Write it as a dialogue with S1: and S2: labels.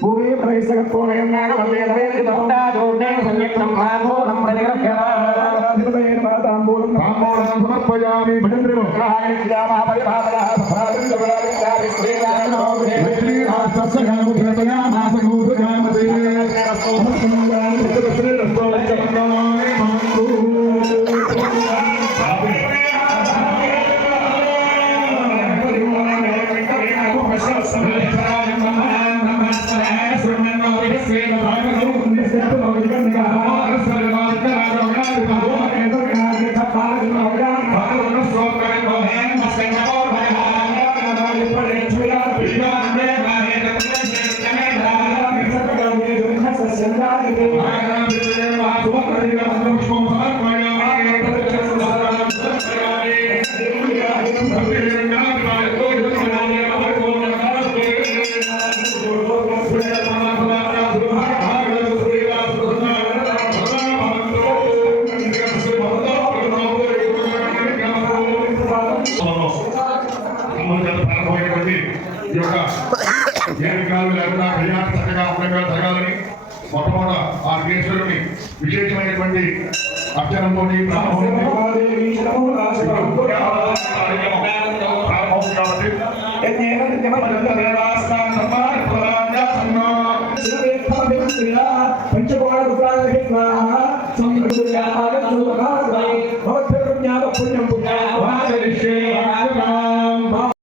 S1: ಭೂಮಿ ಪ್ರವೇಶಕ್ಕೂ ವಯನ್ನಾಗ ಮಲ್ಲೇದವೇತಿ ಭಕ್ತಾ ಜೋಡ್ನೇನ ಸಮ್ಯಕ್ ಸಂಭಾಗೋ ನಮ್ಮ ಮನೆಗಳ ಸಮರ್ಪಯಾಮಿ ಭಟಂದ್ರಿಮ ಮಹಾಭಯ Amen.
S2: ఈ యొక్క ఏకాలు లేకుండా కళ్యాణ చక్కగా అందంగా జరగాలని మొట్టమొదట ఆ విశేషమైనటువంటి ప్రారంభం కాబట్టి पंचकोण पुण्यम पुण्य